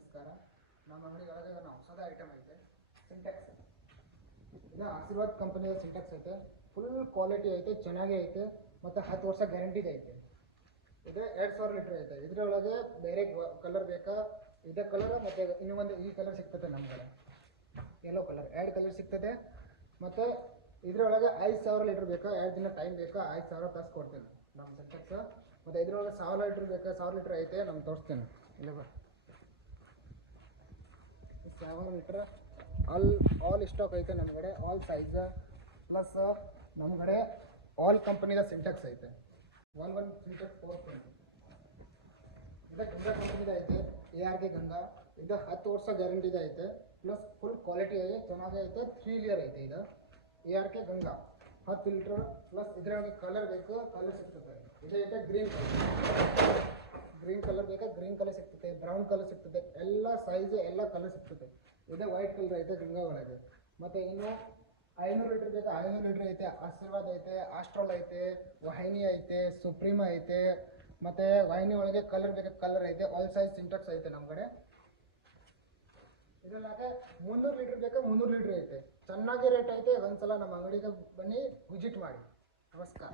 ನಮಸ್ಕಾರ. ನಮ್ಮ ಅಂಗಡಿ ಒಳಗೆ ನಾವು ಹೊಸದ ಐಟಮ್ ಐತೆ ಸಿಂಟೆಕ್ಸ್. ಇದು ಆಶೀರ್ವಾದ್ ಕಂಪನಿಯ ಸಿಂಟೆಕ್ಸ್ ಐತೆ. ಫುಲ್ ಕ್ವಾಲಿಟಿ ಐತೆ, ಚೆನ್ನಾಗೇ ಐತೆ ಮತ್ತು 10 ವರ್ಷ ಗ್ಯಾರಂಟಿದೆ ಐತೆ. ಇದು 2000 ಲೀಟ್ರ್ ಐತೆ. ಇದರೊಳಗೆ ಬೇರೆ ಕಲರ್ ಬೇಕಾ, ಇದೇ ಕಲರ್ ಮತ್ತು ಇನ್ನೂ ಒಂದು ಈ ಕಲರ್ ಸಿಗ್ತದೆ ನಮ್ಗೆ. ಯೆಲ್ಲೋ ಕಲರ್ 2 ಕಲರ್ ಸಿಗ್ತದೆ. ಮತ್ತು ಇದರೊಳಗೆ 5000 ಲೀಟ್ರ್ ಬೇಕಾ, 2 ದಿನ ಟೈಮ್ ಬೇಕಾ, 5000 ತರಿಸಿ ಕೊಡ್ತೇನೆ ನಮ್ಮ ಸಿಂಟೆಕ್ಸ್. ಮತ್ತು ಇದರೊಳಗೆ 1000 ಲೀಟ್ರ್ ಬೇಕಾ, 1000 ಲೀಟ್ರ್ ಐತೆ ನಮ್ಗೆ ತೋರಿಸ್ತೇನೆ. ಇಲ್ಲ ಬಾ 7 ಲೀಟ್ರ್ ಆಲ್ ಸ್ಟಾಕ್ ಐತೆ ನಮ್ಮ ಕಡೆ, ಆಲ್ ಸೈಜ್ ಪ್ಲಸ್ ನಮ್ಮ ಕಡೆ ಆಲ್ ಕಂಪನಿದ ಸಿಂಟೆಕ್ಸ್ ಐತೆ. ಒಂದು ಸಿಂಟೆಕ್ಸ್ ತೋರಿಸ್ತೇನೆ. ಇದು ಗಂಗಾ ಕಂಪನಿದ ಐತೆ, ARK ಗಂಗಾ. ಇದು 10 ವರ್ಷ ಗ್ಯಾರಂಟಿದ ಐತೆ, ಪ್ಲಸ್ ಫುಲ್ ಕ್ವಾಲಿಟಿ ಐತೆ, ಚೆನ್ನಾಗೇ ಐತೆ. 3 ಲೇಯರ್ ಐತೆ. ಇದು ARK ಗಂಗಾ 10 ಲೀಟ್ರ್. ಪ್ಲಸ್ ಇದರೊಳಗೆ ಕಲರ್ ಬೇಕು, ಕಲರ್ ಸಿಗ್ತದೆ. ಇದೈತೆ ಗ್ರೀನ್ ಕಲರ್ ಬೇಕಾ, ಗ್ರೀನ್ ಕಲರ್ ಸಿಗ್ತದೆ, ಬ್ರೌನ್ ಕಲರ್ ಸಿಗ್ತದೆ, ಎಲ್ಲ ಸೈಜ್ ಎಲ್ಲ ಕಲರ್ ಸಿಗ್ತದೆ. ಇದೇ ವೈಟ್ ಕಲರ್ ಐತೆ ಗಂಗಾ ಒಳಗೆ. ಮತ್ತು ಇನ್ನು 500 ಲೀಟ್ರ್ ಬೇಕಾ, 500 ಲೀಟ್ರ್ ಐತೆ. ಆಶೀರ್ವಾದ್ ಐತೆ, ಆಸ್ಟ್ರಾಲ್ ಐತೆ, ವಾಹಿನಿ ಐತೆ, ಸುಪ್ರೀಮ್ ಐತೆ. ಮತ್ತು ವಾಹಿನಿ ಒಳಗೆ ಕಲರ್ ಬೇಕಾ, ಕಲರ್ ಐತೆ. ಆಲ್ ಸೈಜ್ ಸಿಂಟೆಕ್ಸ್ ಐತೆ ನಮ್ಮ ಕಡೆ. ಇದರೊಳಗೆ 300 ಲೀಟ್ರ್ ಬೇಕಾ, 300 ಲೀಟ್ರ್ ಐತೆ. ಚೆನ್ನಾಗಿ ರೇಟ್ ಐತೆ. ಒಂದ್ಸಲ ನಮ್ಮ ಅಂಗಡಿಗೆ ಬನ್ನಿ, ವಿಸಿಟ್ ಮಾಡಿ. ನಮಸ್ಕಾರ.